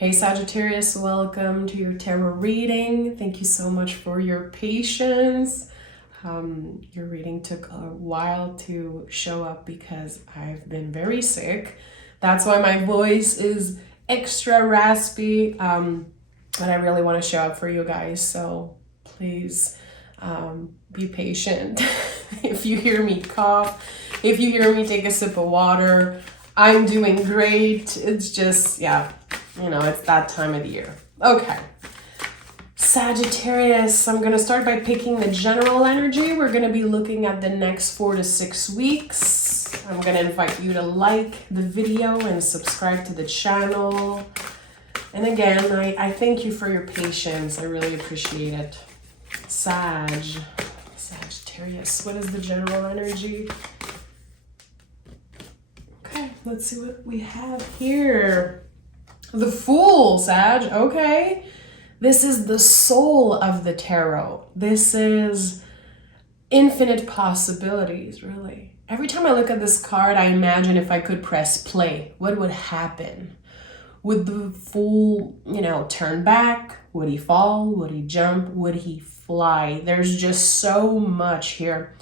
Hey Sagittarius, welcome to your tarot reading. Thank you so much for your patience. Your reading took a while to show up because I've been very sick. That's why my voice is extra raspy, but I really want to show up for you guys, so please be patient. If you hear me cough, if you hear me take a sip of water, I'm doing great. It's just, yeah, it's that time of the year. Okay. Sagittarius, I'm going to start by picking the general energy. We're going to be looking at the next 4 to 6 weeks. I'm going to invite you to like the video and subscribe to the channel. And again, I thank you for your patience. I really appreciate it. Sagittarius, what is the general energy? Okay, let's see what we have here. The Fool, Sag. Okay. This is the soul of the tarot. This is infinite possibilities, really. Every time I look at this card, I imagine if I could press play, what would happen? Would the Fool, turn back? Would he fall? Would he jump? Would he fly? There's just so much here.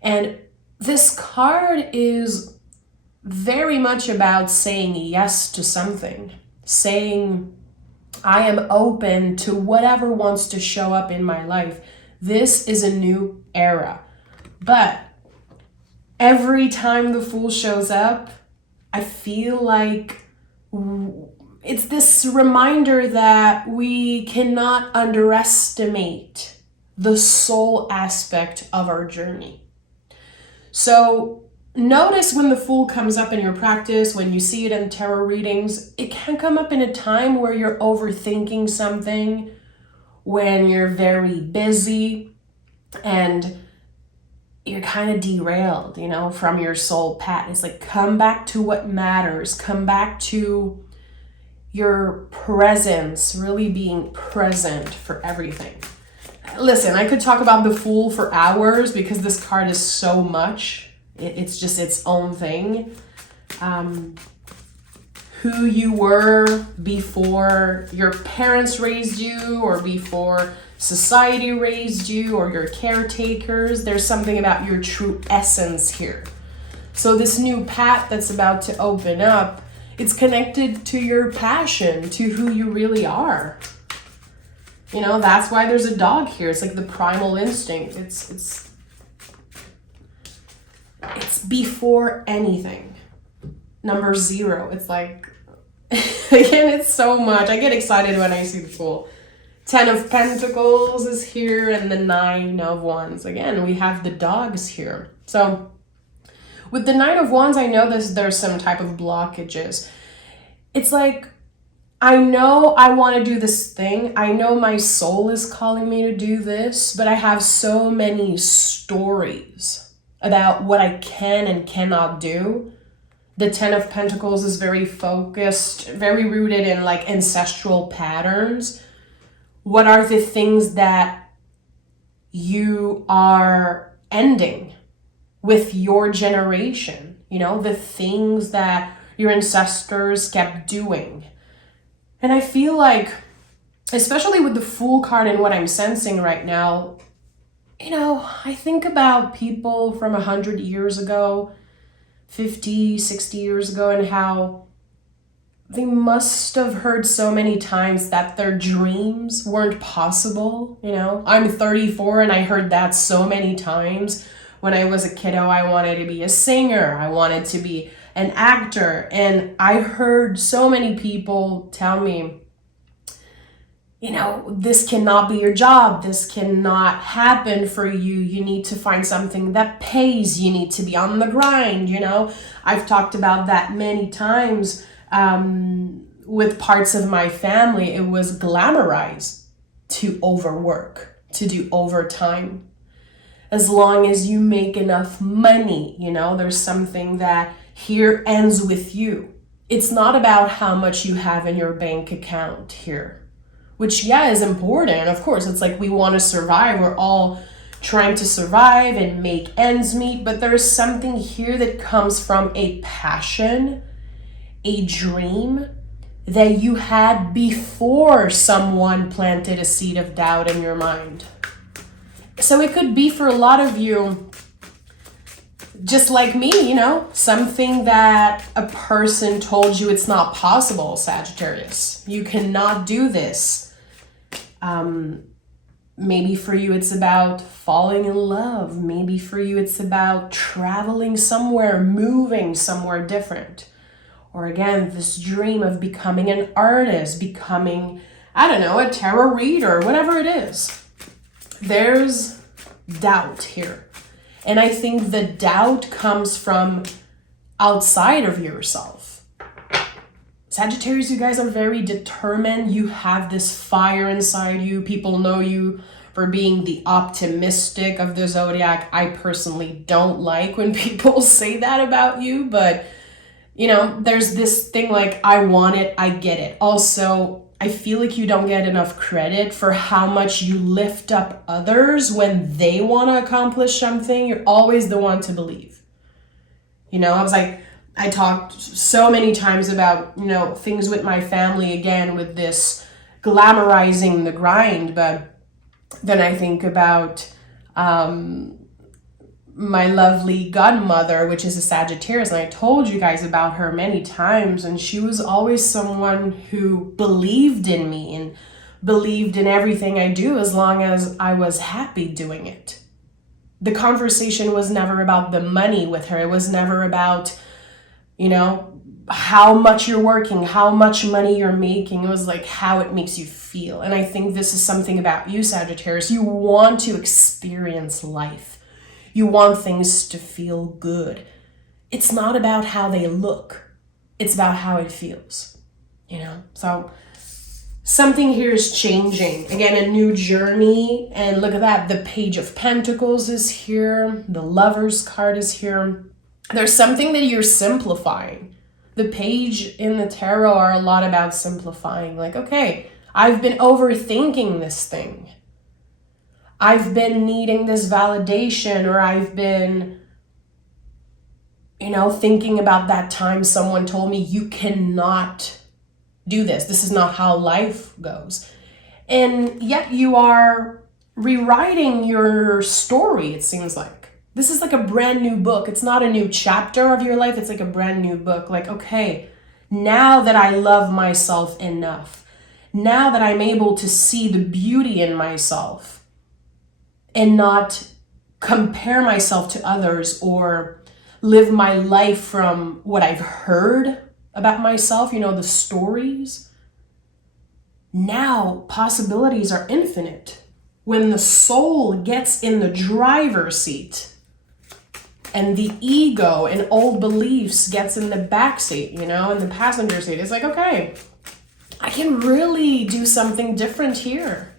And this card is very much about saying yes to something. Saying, I am open to whatever wants to show up in my life. This is a new era. But every time the Fool shows up, I feel like it's this reminder that we cannot underestimate the soul aspect of our journey. So notice when the Fool comes up in your practice, when you see it in tarot readings, it can come up in a time where you're overthinking something, when you're very busy and you're kind of derailed, from your soul path. It's like, come back to what matters. Come back to your presence, really being present for everything. Listen, I could talk about the Fool for hours because this card is so much. It's just its own thing. Who you were before your parents raised you, or before society raised you, or your caretakers. There's something about your true essence here. So this new path that's about to open up, it's connected to your passion, to who you really are. That's why there's a dog here. It's like the primal instinct. It's before anything. Number 0. It's like, again, it's so much. I get excited when I see the Fool. 10 of Pentacles is here, and the 9 of Wands. Again, we have the dogs here. So with the 9 of Wands, I know there's some type of blockages. It's like, I know I want to do this thing. I know my soul is calling me to do this, but I have so many stories about what I can and cannot do. The 10 of Pentacles is very focused, very rooted in like ancestral patterns. What are the things that you are ending with your generation? The things that your ancestors kept doing. And I feel like, especially with the Fool card and what I'm sensing right now, I think about people from 100 years ago, 50, 60 years ago, and how they must have heard so many times that their dreams weren't possible. I'm 34 and I heard that so many times. When I was a kiddo, I wanted to be a singer. I wanted to be an actor. And I heard so many people tell me, this cannot be your job. This cannot happen for you. You need to find something that pays. You need to be on the grind. I've talked about that many times with parts of my family. It was glamorized to overwork, to do overtime. As long as you make enough money, there's something that here ends with you. It's not about how much you have in your bank account here. Which, is important. Of course, it's like we want to survive. We're all trying to survive and make ends meet. But there's something here that comes from a passion, a dream that you had before someone planted a seed of doubt in your mind. So it could be for a lot of you, just like me, you know, something that a person told you it's not possible, Sagittarius. You cannot do this. Maybe for you it's about falling in love. Maybe for you it's about traveling somewhere, moving somewhere different. Or again, this dream of becoming an artist, becoming, I don't know, a tarot reader, whatever it is. There's doubt here. And I think the doubt comes from outside of yourself. Sagittarius, you guys are very determined. You have this fire inside you. People know you for being the optimistic of the zodiac. I personally don't like when people say that about you, but you know, there's this thing like, I want it, I get it. Also, I feel like you don't get enough credit for how much you lift up others when they want to accomplish something. You're always the one to believe. You know, I talked so many times about, you know, things with my family, again, with this glamorizing the grind. But then I think about my lovely godmother, which is a Sagittarius, and I told you guys about her many times, and she was always someone who believed in me and believed in everything I do as long as I was happy doing it. The conversation was never about the money with her. It was never about, you know, how much you're working, how much money you're making. It was like how it makes you feel. And I think this is something about you, Sagittarius. You want to experience life. You want things to feel good. It's not about how they look. It's about how it feels, you know? So something here is changing. Again, a new journey. And look at that. The Page of Pentacles is here. The Lover's card is here. There's something that you're simplifying. The page in the tarot are a lot about simplifying. Like, okay, I've been overthinking this thing. I've been needing this validation, or I've been, you know, thinking about that time someone told me you cannot do this. This is not how life goes. And yet you are rewriting your story, it seems like. This is like a brand new book. It's not a new chapter of your life. It's like a brand new book. Like, okay, now that I love myself enough, now that I'm able to see the beauty in myself, and not compare myself to others or live my life from what I've heard about myself, you know, the stories. Now possibilities are infinite. When the soul gets in the driver's seat and the ego and old beliefs gets in the back seat, you know, in the passenger seat, it's like, okay, I can really do something different here.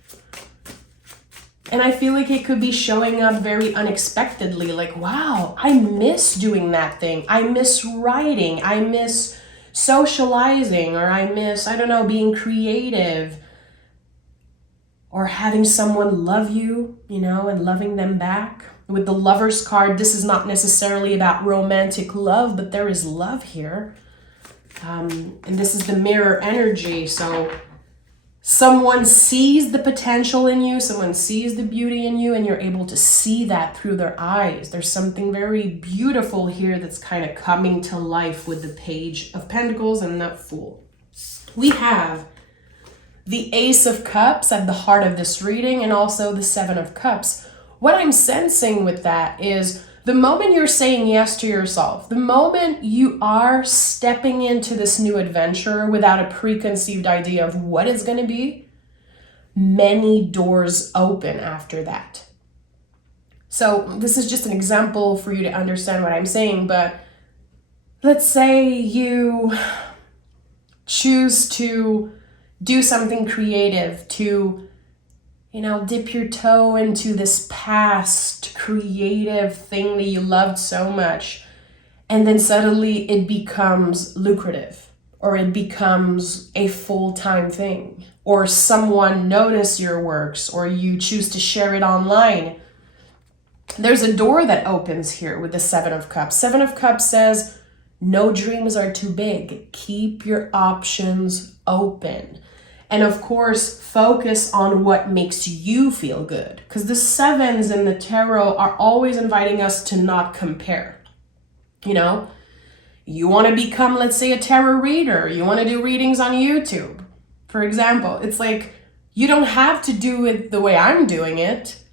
And I feel like it could be showing up very unexpectedly, like, wow, I miss doing that thing. I miss writing. I miss socializing, or I miss, I don't know, being creative, or having someone love you, you know, and loving them back. With the Lover's card, this is not necessarily about romantic love, but there is love here. And this is the mirror energy, so someone sees the potential in you, someone sees the beauty in you, and you're able to see that through their eyes. There's something very beautiful here that's kind of coming to life with the Page of Pentacles and the Fool. We have the Ace of Cups at the heart of this reading, and also the Seven of Cups. What I'm sensing with that is the moment you're saying yes to yourself, the moment you are stepping into this new adventure without a preconceived idea of what it's going to be, many doors open after that. So this is just an example for you to understand what I'm saying, but let's say you choose to do something creative, to, you know, dip your toe into this past creative thing that you loved so much, and then suddenly it becomes lucrative, or it becomes a full-time thing, or someone notices your works, or you choose to share it online. There's a door that opens here with the Seven of Cups. Seven of Cups says No dreams are too big. Keep your options open. And of course, focus on what makes you feel good. Because the sevens in the tarot are always inviting us to not compare. You know, you want to become, let's say, a tarot reader. You want to do readings on YouTube, for example. It's like, you don't have to do it the way I'm doing it.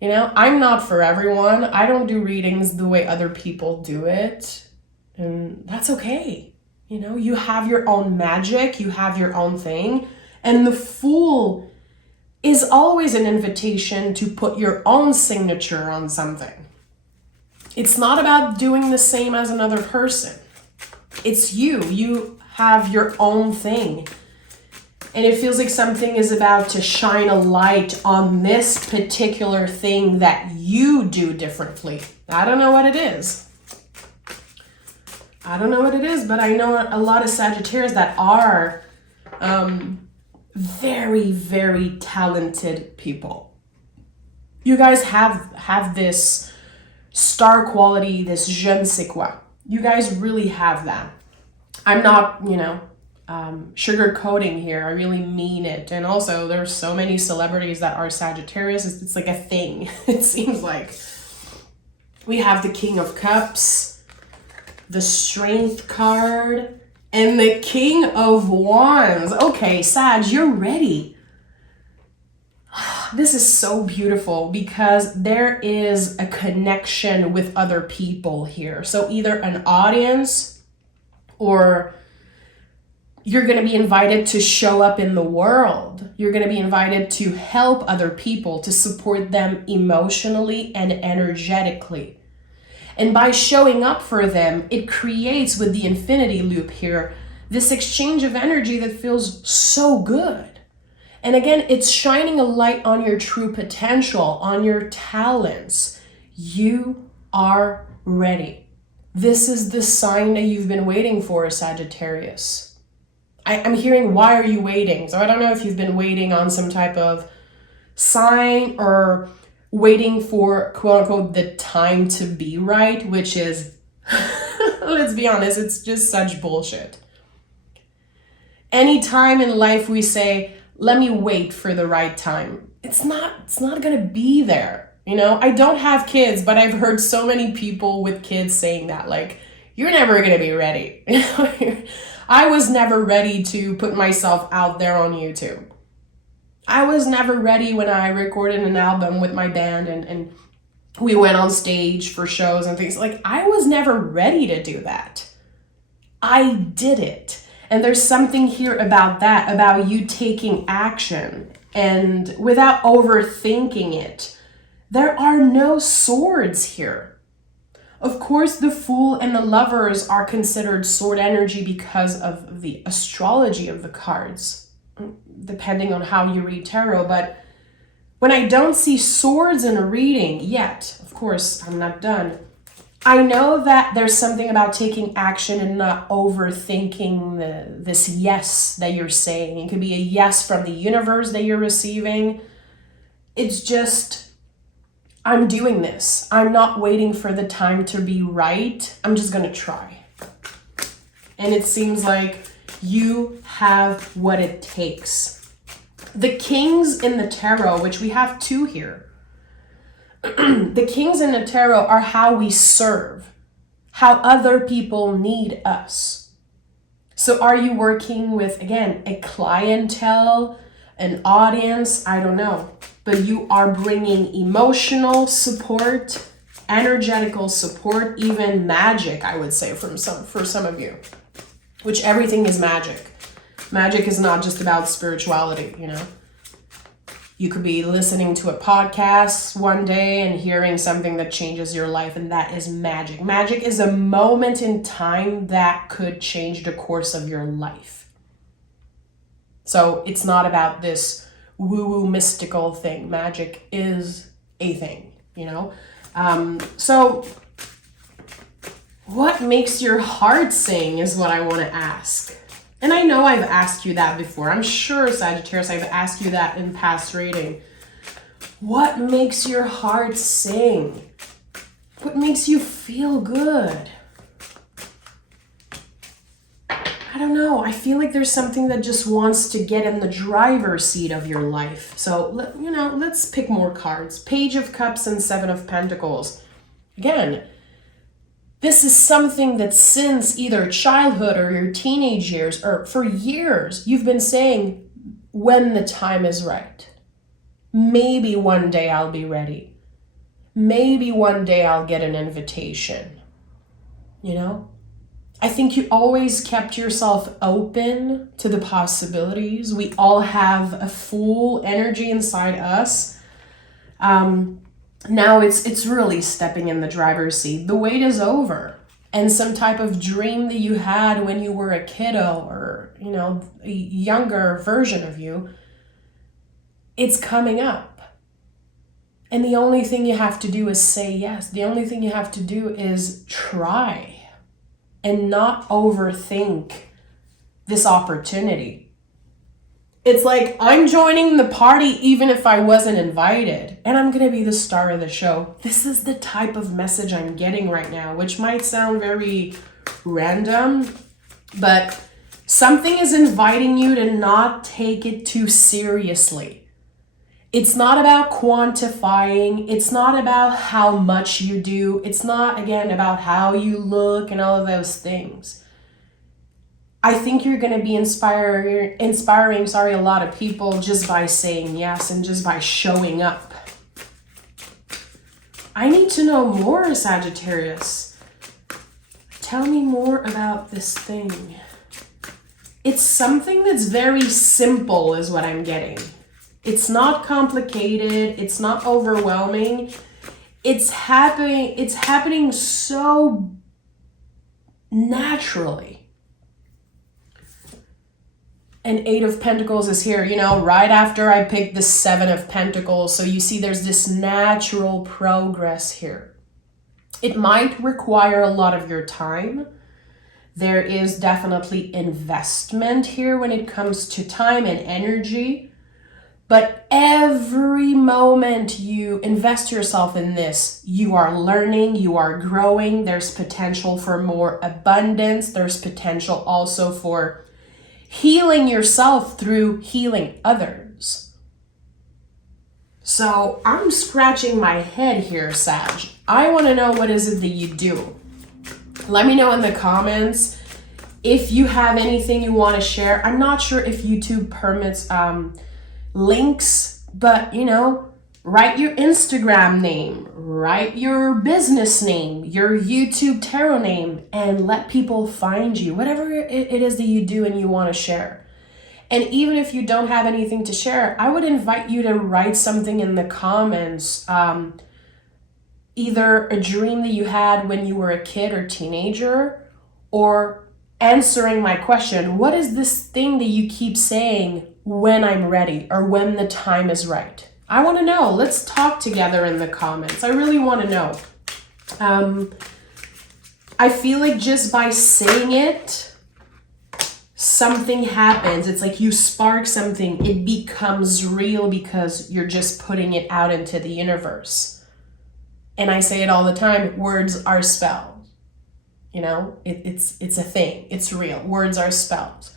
You know, I'm not for everyone. I don't do readings the way other people do it. And that's okay. You know, you have your own magic. You have your own thing. And the Fool is always an invitation to put your own signature on something. It's not about doing the same as another person. It's you. You have your own thing. And it feels like something is about to shine a light on this particular thing that you do differently. I don't know what it is. But I know a lot of Sagittarius that are very, very talented people. You guys have this star quality, this je ne sais quoi. You guys really have that. I'm not, sugarcoating here. I really mean it. And also, there's so many celebrities that are Sagittarius. It's like a thing. It seems like. We have the King of Cups, the Strength card, and the King of Wands. Okay, Sag, you're ready. This is so beautiful because there is a connection with other people here. So either an audience or you're going to be invited to show up in the world. You're going to be invited to help other people, to support them emotionally and energetically. And by showing up for them, it creates, with the infinity loop here, this exchange of energy that feels so good. And again, it's shining a light on your true potential, on your talents. You are ready. This is the sign that you've been waiting for, Sagittarius. I'm hearing, why are you waiting? So I don't know if you've been waiting on some type of sign or waiting for, quote unquote, the time to be right, which is, let's be honest, it's just such bullshit. Any time in life we say, let me wait for the right time, it's not gonna be there. You know, I don't have kids, but I've heard so many people with kids saying that, like, you're never gonna be ready. I was never ready to put myself out there on YouTube. I was never ready when I recorded an album with my band and we went on stage for shows and things. Like, I was never ready to do that. I did it. And there's something here about that, about you taking action and without overthinking it. There are no swords here. Of course, the Fool and the Lovers are considered sword energy because of the astrology of the cards, depending on how you read tarot. But when I don't see swords in a reading yet, of course, I'm not done. I know that there's something about taking action and not overthinking this yes that you're saying. It could be a yes from the universe that you're receiving. It's just, I'm doing this. I'm not waiting for the time to be right. I'm just gonna try. And it seems like you have what it takes. The Kings in the Tarot, which we have two here. The Kings in the Tarot are how we serve, how other people need us. So are you working with, again, a clientele, an audience? I don't know. But you are bringing emotional support, energetical support, even magic, I would say, for some of you, which everything is magic. Magic is not just about spirituality, you know. You could be listening to a podcast one day and hearing something that changes your life, and that is magic. Magic is a moment in time that could change the course of your life. So it's not about this woo-woo mystical thing. Magic is a thing, you know? So what makes your heart sing is what I want to ask. And I know I've asked you that before. I'm sure, Sagittarius, I've asked you that in past reading. What makes your heart sing? What makes you feel good? I don't know. I feel like there's something that just wants to get in the driver's seat of your life. So, let's pick more cards. Page of Cups and Seven of Pentacles. Again, this is something that since either childhood or your teenage years, or for years, you've been saying, when the time is right. Maybe one day I'll be ready. Maybe one day I'll get an invitation. I think you always kept yourself open to the possibilities. We all have a full energy inside us. Now it's really stepping in the driver's seat. The wait is over. And some type of dream that you had when you were a kiddo or, a younger version of you, it's coming up. And the only thing you have to do is say yes. The only thing you have to do is try. And not overthink this opportunity. It's like, I'm joining the party even if I wasn't invited. And I'm going to be the star of the show. This is the type of message I'm getting right now, which might sound very random. But something is inviting you to not take it too seriously. It's not about quantifying. It's not about how much you do. It's not, again, about how you look and all of those things. I think you're going to be inspiring, a lot of people just by saying yes and just by showing up. I need to know more, Sagittarius. Tell me more about this thing. It's something that's very simple is what I'm getting. It's not complicated. It's not overwhelming. It's happening so naturally. And Eight of Pentacles is here, right after I picked the Seven of Pentacles. So you see there's this natural progress here. It might require a lot of your time. There is definitely investment here when it comes to time and energy. But every moment you invest yourself in this, you are learning, you are growing. There's potential for more abundance. There's potential also for healing yourself through healing others. So I'm scratching my head here, Sag. I want to know, what is it that you do? Let me know in the comments if you have anything you want to share. I'm not sure if YouTube permits links, but write your Instagram name, write your business name, your YouTube tarot name, and let people find you, whatever it is that you do and you want to share. And even if you don't have anything to share, I would invite you to write something in the comments, either a dream that you had when you were a kid or teenager, or answering my question, what is this thing that you keep saying when I'm ready or when the time is right? I want to know. Let's talk together in the comments. I really want to know. I feel like just by saying it, something happens. It's like you spark something. It becomes real because you're just putting it out into the universe. And I say it all the time, words are spells. It's a thing. It's real. Words are spells.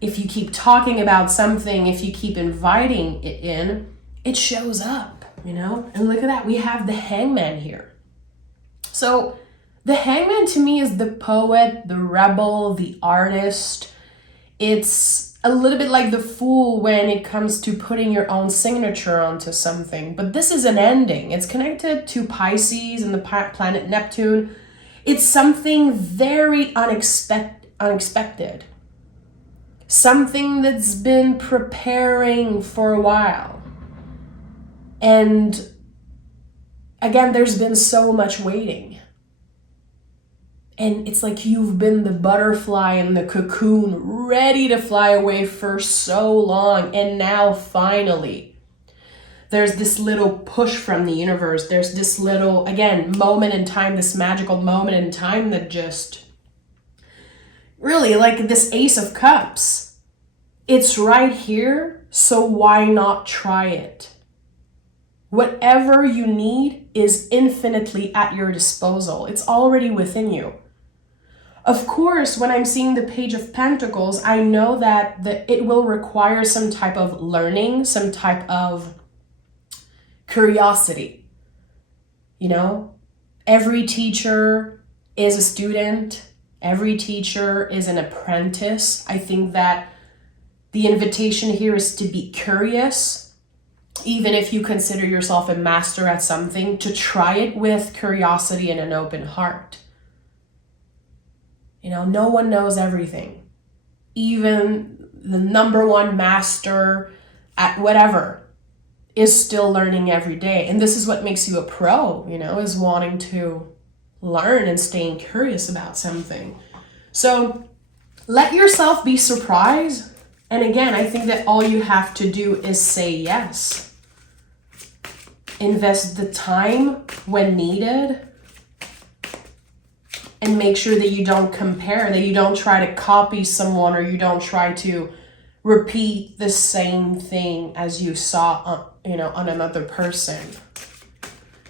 If you keep talking about something, if you keep inviting it in, it shows up, And look at that. We have the Hangman here. So the Hangman to me is the poet, the rebel, the artist. It's a little bit like the Fool when it comes to putting your own signature onto something. But this is an ending. It's connected to Pisces and the planet Neptune. It's something very unexpected. Something that's been preparing for a while. And again, there's been so much waiting. And it's like you've been the butterfly in the cocoon, ready to fly away for so long. And now finally, there's this little push from the universe. There's this little, again, moment in time, this magical moment in time that just really, like this Ace of Cups. It's right here, so why not try it? Whatever you need is infinitely at your disposal. It's already within you. Of course, when I'm seeing the Page of Pentacles, I know that it will require some type of learning, some type of curiosity. You know, every teacher is a student. Every teacher is an apprentice. I think that the invitation here is to be curious, even if you consider yourself a master at something, to try it with curiosity and an open heart. You know, no one knows everything. Even the number one master at whatever is still learning every day. And this is what makes you a pro, you know, is wanting to learn and staying curious about something. So let yourself be surprised. And again, I think that all you have to do is say yes. Invest the time when needed. And make sure that you don't compare, that you don't try to copy someone, or you don't try to repeat the same thing as you saw on another person.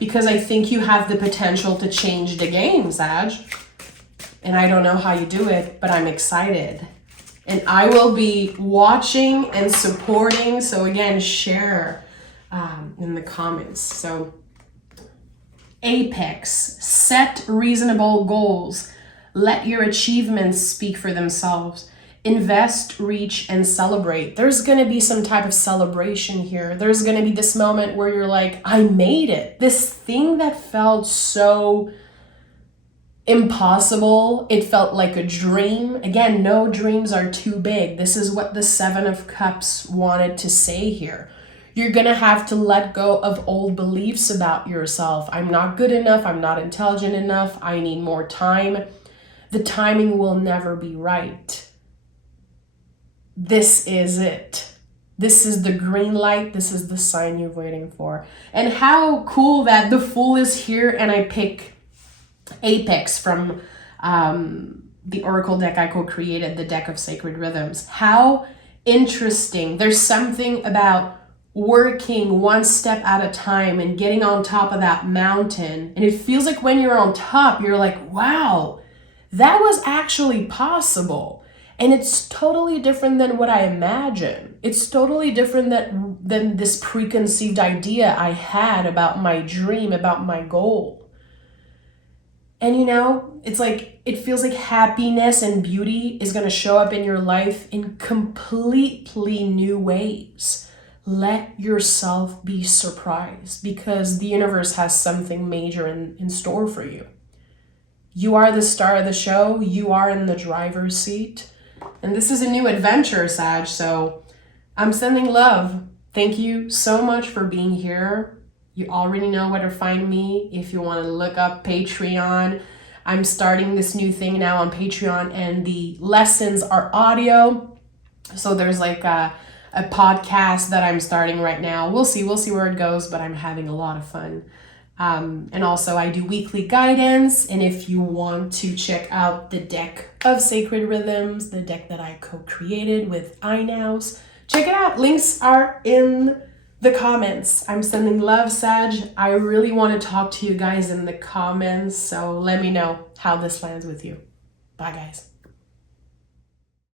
Because I think you have the potential to change the game, Sag. And I don't know how you do it, but I'm excited. And I will be watching and supporting. So again, share in the comments. So Apex, set reasonable goals. Let your achievements speak for themselves. Invest, reach, and celebrate. There's going to be some type of celebration here. There's going to be this moment where you're like, I made it. This thing that felt so impossible. It felt like a dream. Again, no dreams are too big. This is what the Seven of Cups wanted to say here. You're going to have to let go of old beliefs about yourself. I'm not good enough. I'm not intelligent enough. I need more time. The timing will never be right. This is it. This is the green light. This is the sign you're waiting for. And how cool that the Fool is here and I pick Apex from the Oracle deck I co-created, the deck of Sacred Rhythms. How interesting. There's something about working one step at a time and getting on top of that mountain. And it feels like when you're on top, you're like, wow, that was actually possible. And it's totally different than what I imagined. It's totally different than this preconceived idea I had about my dream, about my goal. And you know, it's like, it feels like happiness and beauty is going to show up in your life in completely new ways. Let yourself be surprised because the universe has something major in store for you. You are the star of the show. You are in the driver's seat. And this is a new adventure, Sag. So I'm sending love. Thank you so much for being here. You already know where to find me if you want to look up Patreon. I'm starting this new thing now on Patreon, and the lessons are audio. So there's like a podcast that I'm starting right now. We'll see where it goes, but I'm having a lot of fun. And also I do weekly guidance. And if you want to check out the deck of Sacred Rhythms, the deck that I co-created with iNows, check it out. Links are in the comments. I'm sending love, Sag. I really want to talk to you guys in the comments. So let me know how this lands with you. Bye, guys.